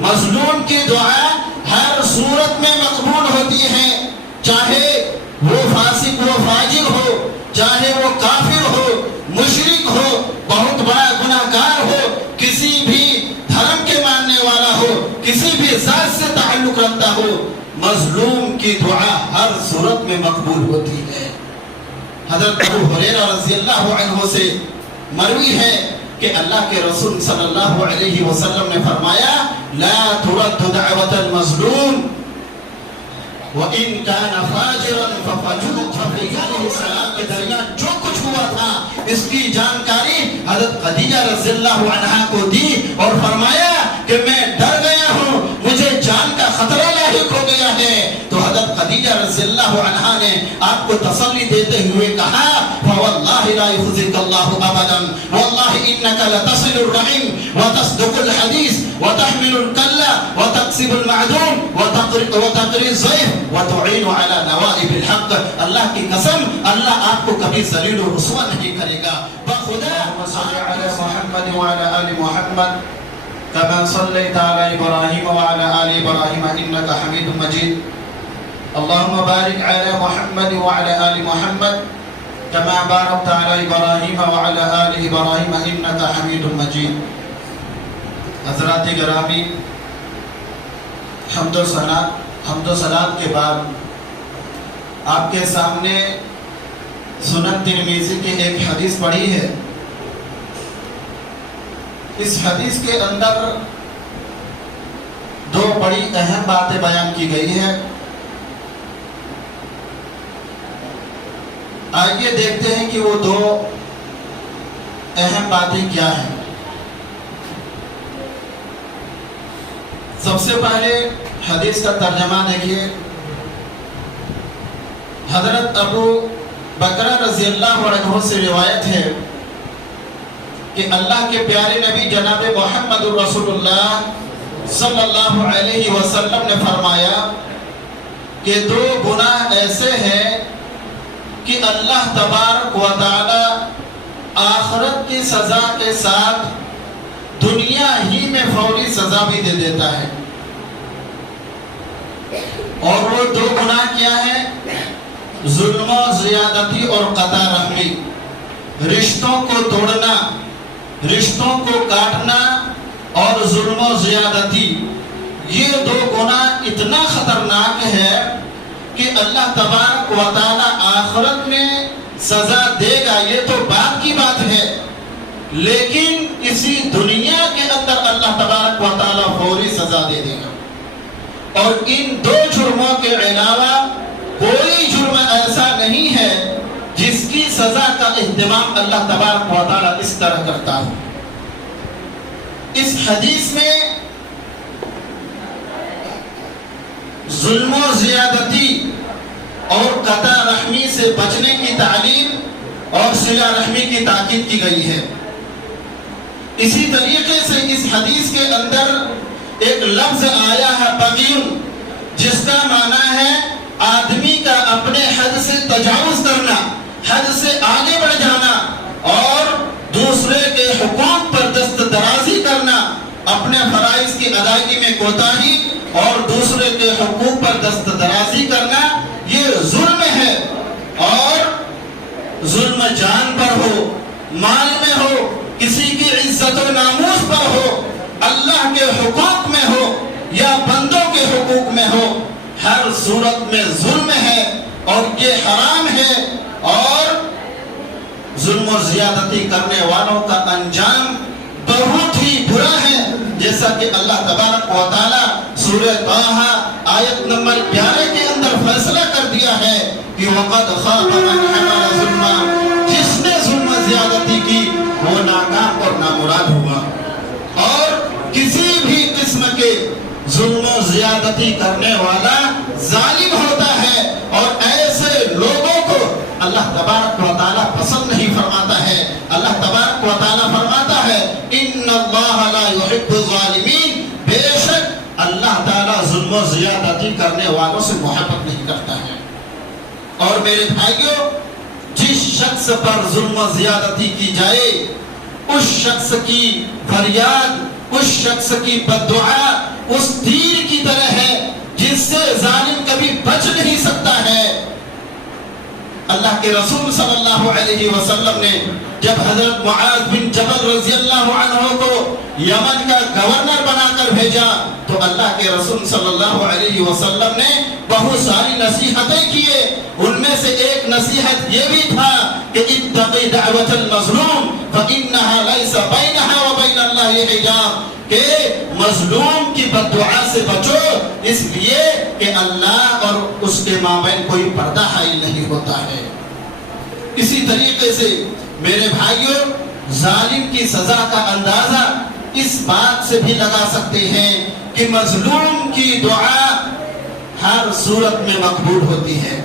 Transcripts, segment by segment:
مظلوم کی دعا ہر صورت میں مقبول ہوتی ہے، چاہے وہ فاسق و فاجر ہو، چاہے وہ کافر ہو، مشرک ہو، بہت بڑا گناہگار ہو، کسی بھی دھرم کے ماننے والا ہو، کسی بھی ذات سے تعلق رکھتا ہو، مظلوم کی دعا ہر صورت میں مقبول ہوتی ہے۔ حضرت ابو ہریرہ رضی اللہ عنہ سے مروی ہے کہ اللہ کے رسول صلی اللہ علیہ وسلم نے فرمایا لا ترد دعوت المظلوم وَإِن كَانَ فَاجِرًا فَفَجُرُ السلام کے درمیان جو کچھ ہوا تھا اس کی جانکاری حضرت خدیجہ رضی اللہ عنہا کو دی اور فرمایا کہ میں ڈر گیا ہوں، مجھے جان کا خطرہ لاحق ہو گیا ہے۔ تو حضرت خدیجہ رضی اللہ عنہا نے آپ کو تسلی دیتے ہوئے کہا فَوَاللَّهِ لَا يُخْزِكَ اللَّهُ أَبَدًا وَاللَّهِ إِنَّكَ لَتَصِلُ الرَّحِيمَ وَتَصْدُقُ الْحَدِيث وَتَحْمِلُ الْكَلَّ وَتَكْسِبُ الْمَعْدُومَ وَتَقْرِي الضَّيْفَ وَتُعِينُ عَلَى نَوَائِبِ الْحَقِّ۔ اللہ کی قسم اللہ آپ کو کبھی ذلیل و رسوا نہیں کرے گا۔ بخدا صل علی محمد وعلى آل محمد كما صليت على إبراهيم وعلى آل إبراهيم إنك حميد مجيد اللهم بارك على محمد وعلى آل محمد كما باركت على إبراهيم وعلى آل إبراهيم إنك حميد مجيد۔ حضرات گرامی، حمد و صلات کے بعد آپ کے سامنے سنن ترمذی کی ایک حدیث پڑھی ہے۔ اس حدیث کے اندر دو بڑی اہم باتیں بیان کی گئی ہیں۔ آئیے دیکھتے ہیں کہ وہ دو اہم باتیں کیا ہیں۔ سب سے پہلے حدیث کا ترجمہ دیکھیے۔ حضرت ابو بکرہ رضی اللہ عنہ سے روایت ہے کہ اللہ کے پیارے نبی جناب محمد رسول اللہ صلی اللہ علیہ وسلم نے فرمایا کہ دو گناہ ایسے ہیں کہ اللہ تبارک و تعالی آخرت کی سزا کے ساتھ دنیا ہی میں فوری سزا بھی دے دیتا ہے۔ اور وہ دو گناہ کیا ہیں؟ ظلم و زیادتی اور قطع رحمی، رشتوں کو توڑنا، رشتوں کو کاٹنا اور ظلم و زیادتی۔ یہ دو گناہ اتنا خطرناک ہے کہ اللہ تبارک و تعالی آخرت میں سزا دے گا، یہ تو بعد کی بات ہے، لیکن اسی دنیا کے اندر اللہ تبارک و تعالی فوری سزا دے دے گا۔ اور ان دو جرموں کے علاوہ کوئی جرم ایسا نہیں ہے جس کی سزا کا اہتمام اللہ تبارک و تعالی اس طرح کرتا ہے۔ اس حدیث میں ظلم و زیادتی اور قطع رحمی سے بچنے کی تعلیم اور صلہ رحمی کی تاکید کی گئی ہے۔ اسی طریقے سے اس حدیث کے اندر ایک لفظ آیا ہے بغیون، جس کا معنی ہے آدمی کا اپنے حد سے تجاوز کرنا، حد سے آگے بڑھ جانا اور دوسرے کے حقوق پر دست درازی کرنا، اپنے فرائض کی ادائیگی میں کوتاہی اور دوسرے کے حقوق پر دست درازی کرنا، یہ ظلم ہے۔ اور ظلم جان پر ہو، مال میں ہو، کسی کی عزت و ناموس پر ہو، اللہ کے حقوق میں ہو یا بندوں کے حقوق میں ہو، ہر صورت میں ظلم ہے اور یہ حرام ہے۔ اور ظلم و زیادتی کرنے والوں کا انجام بہت ہی برا ہے، جیسا کہ اللہ تبارک و تعالی سورہ طٰہٰ آیت نمبر 11 کے اندر فیصلہ کر دیا ہے کہ وَقَدْ خَابَ مَنْ حَمَلَ ظُلْمًا، جس نے ظلم و زیادتی کی وہ ناکام اور نامراد ہوا۔ اور کسی بھی قسم کے ظلم و زیادتی کرنے والا ظالم ہوتا ہے، اور ایسے لوگوں کو اللہ تبارک و تعالیٰ پسند نہیں فرماتا ہے۔ اللہ تبارک و تعالیٰ فرماتا ہے اِنَّ اللَّهَ لَا يُحِبُّ الظَّالِمِينَ، بے شک اللہ تعالیٰ ظلم و زیادتی کرنے والوں سے محبت نہیں کرتا ہے۔ اور میرے بھائیوں، جس شخص پر ظلم و زیادتی کی جائے، اس شخص کی فریاد، اس شخص کی بددعا، بچ نہیں سکتا ہے۔ اللہ کے رسول صلی اللہ علیہ وسلم نے جب حضرت معاذ بن جبل رضی اللہ عنہ کو یمن کا گورنر بنا کر بھیجا تو اللہ کے رسول صلی اللہ علیہ وسلم نے بہت ساری نصیحتیں کیے۔ ان میں سے ایک نصیحت یہ بھی تھا کہ اتقی دعوت المظلوم فإنها ليس بينها وبين الله حجاب، کہ مظلوم کی بد دعا سے بچو، اس لیے کہ اللہ اور اس کے مابین کوئی پردہ حائل نہیں ہوتا ہے۔ اسی طریقے سے میرے بھائیوں، ظالم کی سزا کا اندازہ اس بات سے بھی لگا سکتے ہیں کہ مظلوم کی دعا ہر صورت میں مقبول ہوتی ہے۔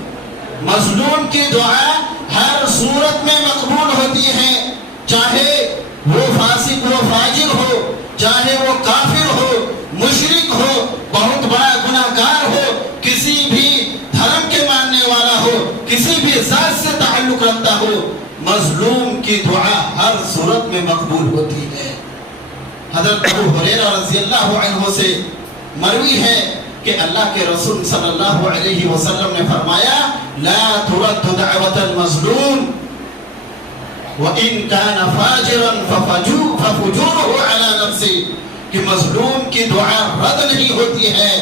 مظلوم کی دعا ہر صورت میں مقبول ہوتی ہے، چاہے وہ فاسق و فاجر ہو، چاہے وہ کافر ہو، مشرک ہو، بہت بڑا گناہگار ہو، کسی بھی دھرم کے ماننے والا ہو، کسی بھی ذات سے تعلق رکھتا ہو، مظلوم کی دعا ہر صورت میں مقبول ہوتی ہے۔ حضرت ابو ہریرہ رضی اللہ عنہ سے مروی ہے کہ اللہ کے رسول صلی اللہ علیہ وسلم نے فرمایا لا ترد دعوت المظلوم وَإِن كَانَ فَاجِرًا فَفُجُورُهُ عَلَى نَفْسِهِ، کہ مظلوم کی دعا رد نہیں ہوتی ہے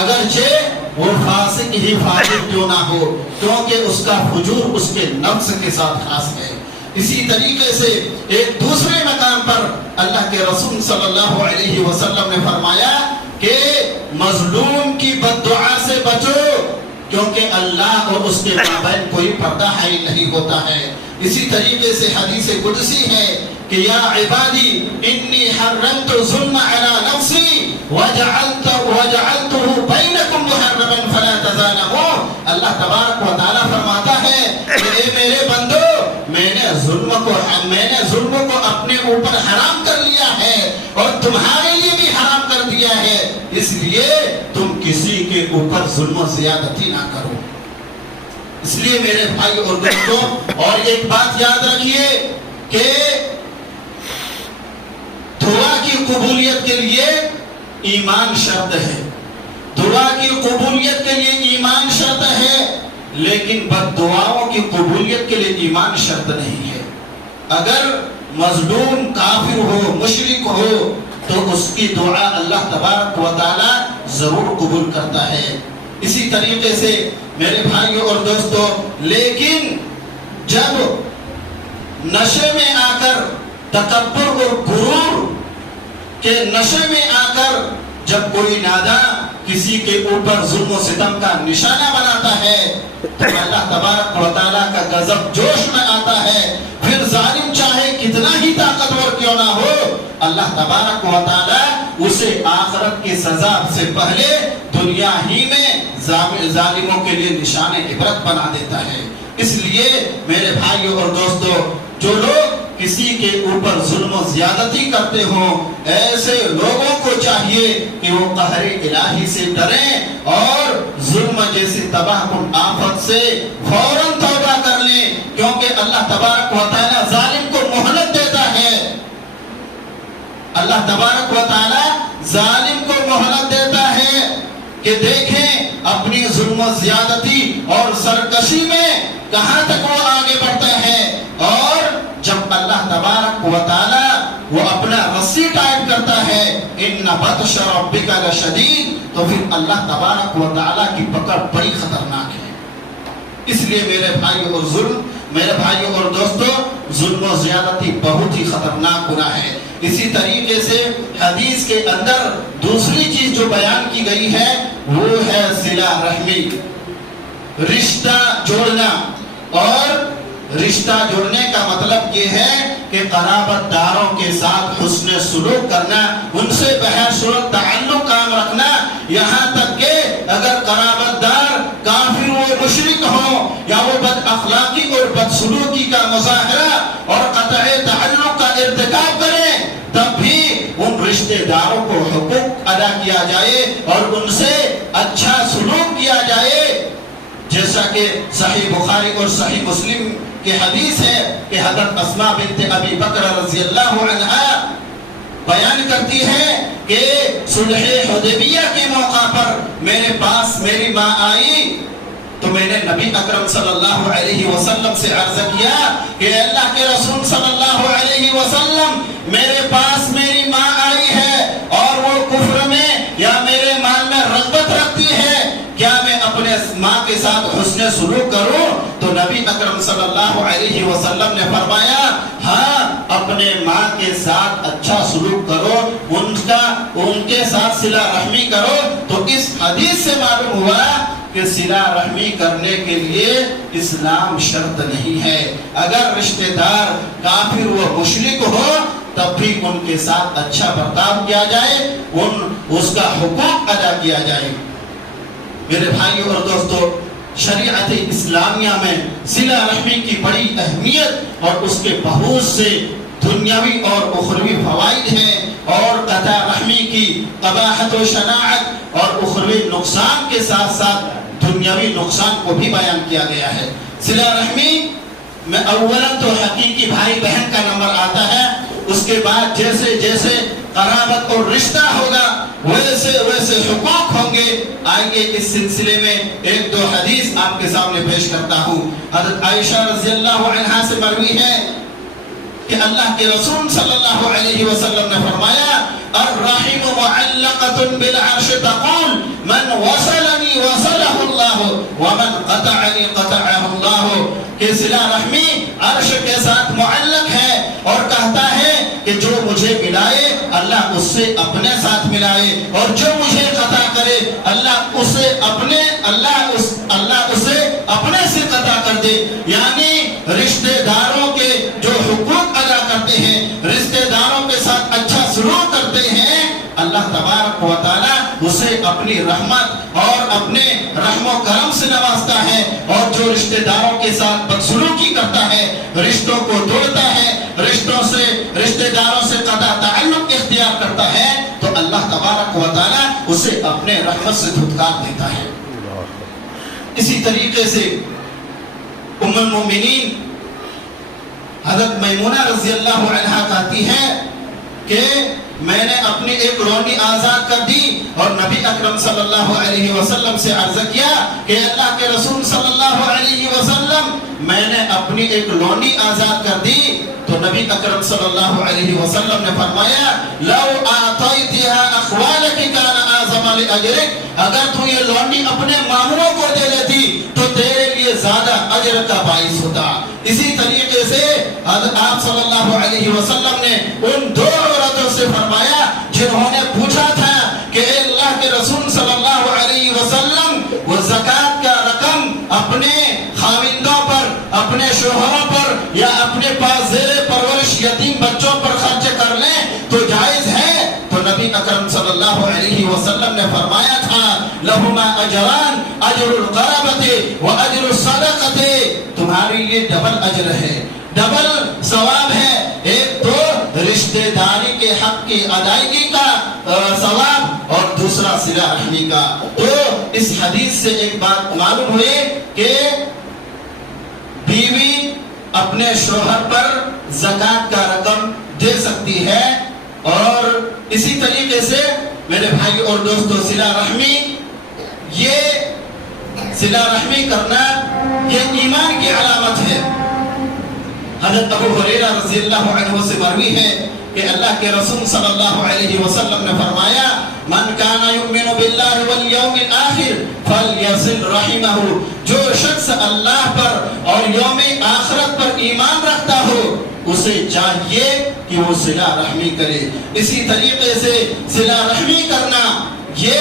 اگرچہ وہ فاسق ہی فاجر کیوں نہ ہو، کیونکہ اس کا فجور اس کے نفس کے ساتھ خاص ہے۔ اسی طریقے سے ایک دوسرے مقام پر اللہ کے رسول صلی اللہ علیہ وسلم نے فرمایا کہ مظلوم کی بد دعا سے بچو، کیونکہ اللہ اور اس کے مابین کوئی پردہ حائل نہیں ہوتا ہے۔ اسی طریقے سے حدیث قدسی ہے کہ یا عبادی انی حرمت الظلم علی نفسی وجعلته بینکم محرما فلا تظالموا۔ اللہ تبارک و تعالی فرماتا ہے کہ اے میرے بندو، میں نے ظلم کو اپنے اوپر حرام کر لیا ہے اور تمہارے لیے بھی حرام کر دیا ہے، اس لیے تم کسی کے اوپر ظلم و زیادتی نہ کرو۔ اس لیے میرے بھائی اور دوستوں، اور ایک بات یاد رکھیے کہ دعا کی قبولیت کے لیے ایمان شرط ہے، دعا کی قبولیت کے لیے ایمان شرط ہے، لیکن بد دعاؤں کی قبولیت کے لیے ایمان شرط نہیں ہے۔ اگر مظلوم کافر ہو، مشرک ہو، تو اس کی دعا اللہ تبارک و تعالی ضرور قبول کرتا ہے۔ اسی طریقے سے میرے بھائیوں اور دوستوں، لیکن جب نشے میں آ کر تکبر اور غرور کے نشے میں آ کر جب کوئی نادان کسی کے اوپر ظلم و ستم کا نشانہ بناتا ہے تو اللہ تبارک و تعالیٰ کا غضب جوش میں آتا ہے، پھر ظالم چاہے کتنا ہی طاقتور کیوں نہ ہو، اللہ تبارک و تعالیٰ اسے آخرت کی سزا سے پہلے دنیا ہی میں ظالموں کے لیے نشان عبرت بنا دیتا ہے۔ اس لیے میرے بھائیوں اور دوستوں، جو لوگ کسی کے اوپر ظلم و زیادتی کرتے ہوں، ایسے لوگوں کو چاہیے کہ وہ قہر الہی سے ڈریں اور ظلم جیسی تباہ کن آفت سے فوراً توبہ کر لیں، کیونکہ اللہ تبارک و تعالیٰ ظالم کو مہلت دیتا ہے۔ اللہ تبارک و تعالیٰ ظالم کو مہلت دیتا ہے کہ دیکھیں اپنی ظلم و زیادتی اور سرکشی میں کہاں تک وہ آگے بڑھتا ہے، اور جب اللہ تبارک و تعالیٰ وہ اپنا رسی ٹائٹ کرتا ہے ان بطش ربک لشدید، تو پھر اللہ تبارک و تعالیٰ کی پکڑ بڑی خطرناک ہے۔ اس لیے میرے بھائیوں اور دوستوں، ظلم و زیادتی بہت ہی خطرناک گناہ ہے۔ اسی طریقے سے حدیث کے اندر دوسری چیز جو بیان کی گئی ہے وہ ہے صلہ رحمی، رشتہ جوڑنا۔ اور رشتہ جوڑنے کا مطلب یہ ہے کہ قرابت داروں کے ساتھ حسن سلوک کرنا، ان سے بحیثیت تعلق قائم رکھنا، یہاں تک کہ اگر قرابت دار کافر و مشرک ہوں یا وہ بد اخلاقی اور بد سلوکی کا مظاہرہ اور قطع تعلق کا ارتکاب کریں، تب بھی ان رشتہ داروں کو حقوق ادا کیا جائے اور ان سے اچھا سلوک کیا جائے، جیسا کہ صحیح بخاری اور صحیح مسلم کی حدیث ہے کہ حضرت اسماء بنت ابی بکر رضی اللہ عنہا بیان کرتی ہے کہ صلح حدیبیہ کے موقع پر میرے پاس میری ماں آئی تو میں نے نبی اکرم صلی اللہ علیہ وسلم سے عرض کیا کہ اللہ کے رسول صلی اللہ علیہ وسلم میرے پاس میری ماں آئی ہے اور وہ کفر میں یا میرے مال میں رغبت رکھتی ہے، کیا میں اپنے ماں کے ساتھ حسن سلوک کروں؟ تو نبی اکرم صلی اللہ علیہ وسلم نے فرمایا ہاں اپنے ماں کے ساتھ اچھا سلوک کرو، ان کے ساتھ صلہ رحمی کرو۔ تو اس حدیث سے معلوم ہوا کہ صلہ رحمی کرنے کے لیے اسلام شرط نہیں ہے، اگر رشتہ دار کافر و مشرک ہو تب بھی ان کے ساتھ اچھا برتاؤ کیا جائے، اس کا حقوق ادا کیا جائے۔ میرے بھائیوں اور دوستو، شریعت اسلامیہ میں صلہ رحمی کی بڑی اہمیت اور اس کے بہت سے دنیاوی اور اخروی فوائد ہیں، اور قطع رحمی کی قباحت و شناعت اور اخروی نقصان کے ساتھ ساتھ دنیاوی نقصان کو بھی بیان کیا گیا ہے۔ صلہ رحمی میں اولا تو حقیقی بھائی بہن کا نمبر آتا ہے، اس کے بعد جیسے جیسے قرابت اور رشتہ ہوگا ویسے ویسے حقوق ہوں گے۔ آئیے اس سلسلے میں ایک دو حدیث آپ کے سامنے پیش کرتا ہوں۔ حضرت عائشہ رضی اللہ عنہا سے مروی ہے کہ اللہ کے رسول صلی اللہ علیہ وسلم نے فرمایا الرحم معلقۃ بالعرش تقول من وصلنی وصلہ اللہ ومن قطعنی قطعہ اللہ، کہ صلہ رحمی عرش کے ساتھ معلق ہے اور کہتا ہے کہ جو مجھے ملائے اللہ اس سے اپنے ساتھ ملائے، اور جو مجھے قطع کرے اللہ اسے اپنے سے قطع کر دے۔ یعنی رشتہ داروں کے جو حقوق ادا کرتے ہیں، رشتہ داروں کے ساتھ اچھا سلوک کرتے ہیں، اللہ تبارک و تعالی اسے اپنی رحمت اور اپنے رحم و کرم سے نوازتا ہے، اور جو رشتہ داروں کے ساتھ بدسلوکی کرتا ہے، رشتوں کو توڑتا ہے، رشتہ داروں سے قطع تعلق اختیار کرتا ہے، تو اللہ تبارک و تعالی اسے اپنے رحمت سے دھتکار دیتا ہے۔ اسی طریقے سے ام المومنین حضرت میمونہ رضی اللہ عنہا کہتی ہے کہ میں نے اپنی ایک لونڈی آزاد کر دی اور نبی اکرم صلی اللہ علیہ وسلم سے عرض کیا کہ اللہ کے رسول صلی اللہ علیہ وسلم میں نے اپنی ایک لونڈی آزاد کر دی، تو نبی اکرم صلی اللہ علیہ وسلم نے فرمایا لو اعطیتها اخوالک کان اعظم لاجرک، اگر تو یہ لونڈی اپنے ماموں کو دے دیتی تو تیرے لیے زیادہ اجر کا باعث ہوتا۔ اسی طریقے سے آپ صلی اللہ علیہ وسلم نے ان دو عورتوں سے فرمایا جنہوں نے پوچھا تھا کہ اے اللہ کے رسول صلی اللہ علیہ وسلم وہ زکوٰۃ کا رقم اپنے خاوندوں پر، اپنے شوہروں پر یا اپنے پاس زیر پرورش یتیم بچوں پر خرچ کر لیں تو جائز ہے؟ تو نبی اکرم صلی اللہ علیہ وسلم نے فرمایا تھا لہما اجران، اجر القرابۃ و اجر الصدقۃ، تمہارے لیے ڈبل اجر ہے، ڈبل ثواب ہے، ایک تو رشتہ داری کے حق کی ادائیگی کا ثواب اور دوسرا صلہ رحمی کا۔ تو اس حدیث سے ایک بات معلوم ہوئی کہ بیوی اپنے شوہر پر زکوٰۃ کا رقم دے سکتی ہے، اور اسی طریقے سے میرے بھائی اور دوستو صلہ رحمی کرنا یہ ایمان کی علامت ہے۔ حضرت ابو ہریرہ رضی اللہ عنہ سے مروی ہے کہ اللہ کے رسول صلی اللہ علیہ وسلم نے فرمایا من کان یؤمن باللہ والیوم الآخر فلیصل رحمہ، جو شخص اللہ پر اور یوم آخرت پر ایمان رکھتا ہو اسے چاہیے کہ وہ صلہ رحمی کرے۔ اسی طریقے سے صلہ رحمی کرنا یہ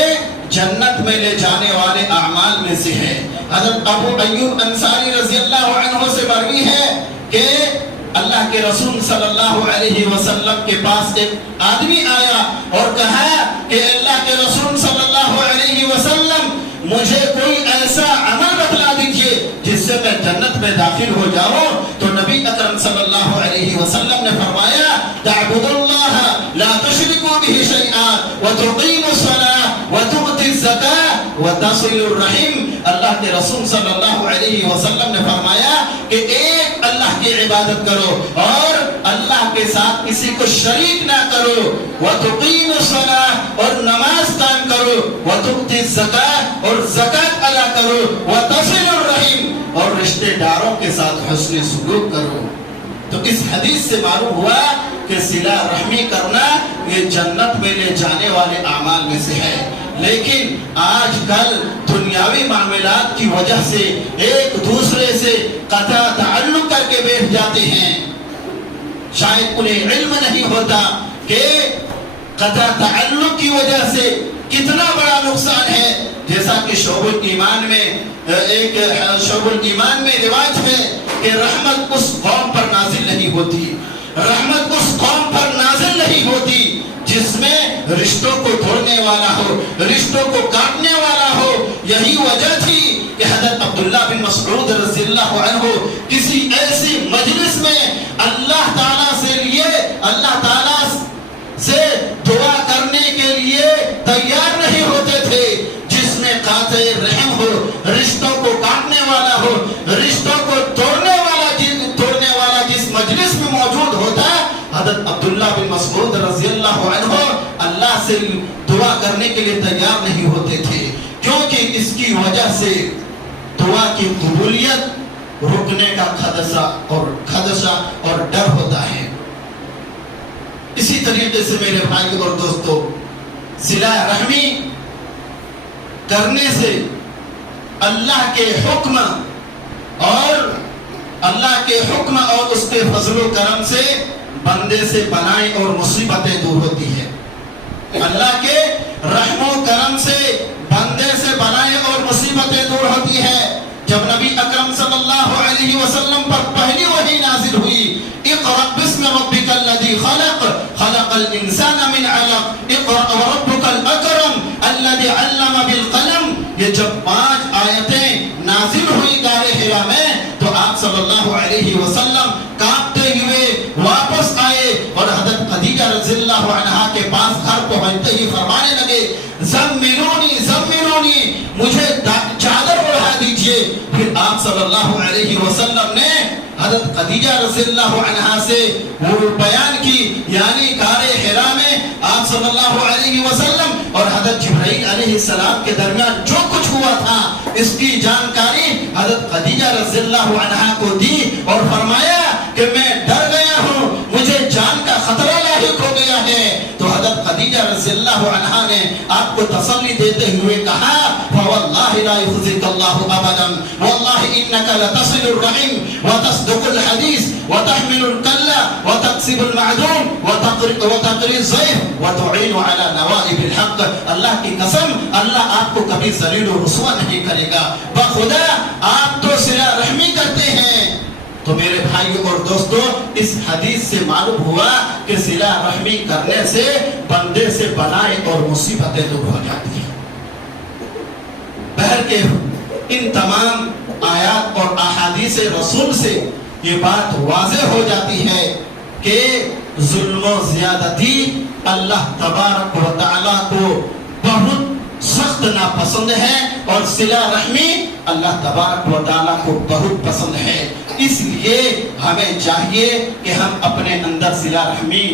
جنت میں لے جانے والے اعمال میں سے ہے۔ حضرت ابو ایوب انصاری رضی اللہ عنہ سے مروی ہے کہ اللہ کے رسول صلی اللہ علیہ وسلم کے پاس ایک آدمی آیا اور کہا کہ اللہ کے رسول صلی اللہ علیہ وسلم مجھے کوئی ایسا عمل بتلا دیجئے جس سے میں جنت میں داخل ہو جاؤں۔ تو نبی اکرم صلی اللہ علیہ وسلم نے فرمایا تعبد اللہ لا تشرکوا به شیئا وتقیم الصلاة وتؤتی الزکاة وتصل الرحم۔ اللہ کے رسول صلی اللہ علیہ وسلم نے فرمایا کہ ایک اللہ کی عبادت کرو اور اللہ کے ساتھ کسی کو شریک نہ کرو، وَتُقِيمُ الصَّلَاةَ اور نماز قائم کرو، وَتُؤْتِ الزَّكَاةَ اور زکات ادا کرو، وَتَصِلُ الرَّحِمَ اور رشتے داروں کے ساتھ حسن سلوک کرو۔ تو اس حدیث سے معلوم ہوا کہ صلہ رحمی کرنا یہ جنت میں لے جانے والے اعمال میں سے ہے۔ لیکن آج کل دنیاوی معاملات کی وجہ سے ایک دوسرے سے قطع تعلق کر کے بیٹھ جاتے ہیں، شاید انہیں علم نہیں ہوتا کہ قطع تعلق کی وجہ سے کتنا بڑا نقصان ہے۔ جیسا کہ شعب الایمان میں ایک شعب الایمان میں روایت ہے کہ رحمت اس قوم پر نازل نہیں ہوتی، رحمت اس قوم پر نازل نہیں ہوتی جس میں رشتوں کو توڑنے والا ہو، رشتوں کو کاٹنے والا ہو۔ یہی وجہ تھی کہ حضرت عبداللہ بن مسعود رضی اللہ عنہ کسی ایسی مجلس میں اللہ تعالیٰ سے دعا کرنے کے لیے تیار نہیں ہوتے تھے، جس میں قاطع رحم ہو، رشتوں کو کاٹنے والا ہو، رشتوں کو توڑنے والا جس مجلس میں موجود ہوتا، حضرت عبداللہ بن مسعود رضی اللہ عنہ اللہ سے دعا کرنے کے لیے تیار نہیں ہوتے تھے، کیونکہ اس کی وجہ سے دعا کی قبولیت رکنے کا خدشہ اور ڈر ہوتا ہے۔ اسی طریقے سے میرے بھائی اور دوستو، صلہ رحمی کرنے سے اللہ کے حکم اور اس کے فضل و کرم سے بندے سے بلائیں اور مصیبتیں دور ہوتی ہے۔ اللہ کے رحم و کرم سے بندے سے بلائیں اور مصیبتیں دور ہوتی ہے۔ جب نبی اکرم صلی اللہ علیہ وسلم پر پہلی وحی نازل ہوئی، اقرأ باسم ربک الذی خلق خلق الانسان من علق اقرأ وربک الاکرم الذی علم بالقلم، یہ جب 5 آیتیں نازل ہوئی غار حرا میں تو آپ صلی اللہ علیہ وسلم کانپتے ہوئے واپس آئے اور حضرت خدیجہ رضی اللہ عنہا کے پاس گھر پہنچتے ہی فرمانے لگے، زملونی زملونی، مجھے چادر اڑا دیجئے۔ پھر آپ صلی اللہ علیہ وسلم نے حضرت خدیجہ رضی اللہ عنہا سے وہ بیان کی، یعنی غار حرا میں آپ صلی اللہ علیہ وسلم اور حضرت جبرائیل علیہ السلام کے درمیان جو کچھ ہوا تھا اس کی جانکاری حضرت خدیجہ رضی اللہ عنہا کو دی اور فرمایا کہ میں ڈر گیا ہوں، مجھے جان کا خطرہ لاحق ہو گیا ہے۔ تو حضرت خدیجہ رضی اللہ عنہا نے آپ کو تسلی دیتے ہوئے کہا، فواللہ لا یخزیک اللہ ابدا واللہ انک لتصل الرحم وتصدق الحدیث وتحمل الکل وتکسب المعدوم وتقری الضیف وتعین علی نوائب الحق۔ اللہ کی قسم، اللہ آپ کو کبھی ذلیل و رسوا نہیں کرے گا، بخدا آپ تو صلہ رحمی کرتے ہیں۔ تو میرے بھائیوں اور دوستو، اس حدیث سے معلوم ہوا کہ صلہ رحمی کرنے سے بندے سے بلائیں اور مصیبتیں دور ہو جاتی ہیں۔ بہر کے ان تمام آیات اور احادیث رسول سے یہ بات واضح ہو جاتی ہے کہ ظلم و زیادتی اللہ تبارک و تعالیٰ کو بہت سخت ناپسند ہے اور صلہ رحمی اللہ تبارک و تعالیٰ کو بہت پسند ہے۔ اس لیے ہمیں چاہیے کہ ہم اپنے اندر صلہ رحمی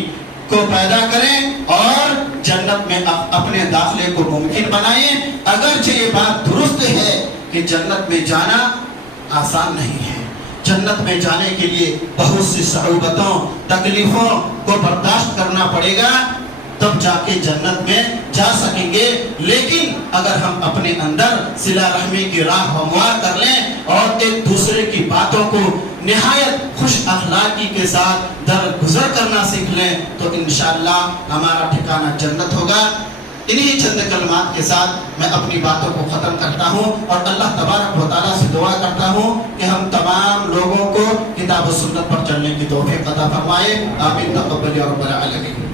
کو پیدا کریں اور جنت میں اپنے داخلے کو ممکن بنائیں۔ اگرچہ یہ بات درست ہے کہ جنت میں جانا آسان نہیں ہے، جنت میں جانے کے لیے بہت سی صعوبتوں تکلیفوں کو برداشت کرنا پڑے گا، تب جا کے جنت میں جا سکیں گے۔ لیکن اگر ہم اپنے اندر صلہ رحمی کی راہ ہموار کر لیں اور ایک دوسرے کی باتوں کو نہایت خوش اخلاقی کے ساتھ درگزر کرنا سیکھ لیں تو انشاءاللہ ہمارا ٹھکانہ جنت ہوگا۔ انہی چند کلمات کے ساتھ میں اپنی باتوں کو ختم کرتا ہوں اور اللہ تبارک و تعالیٰ سے دعا کرتا ہوں کہ ہم تمام لوگوں کو کتاب و سنت پر چلنے کی توفیق عطا فرمائے۔ آمین تقبل یا رب العالمین۔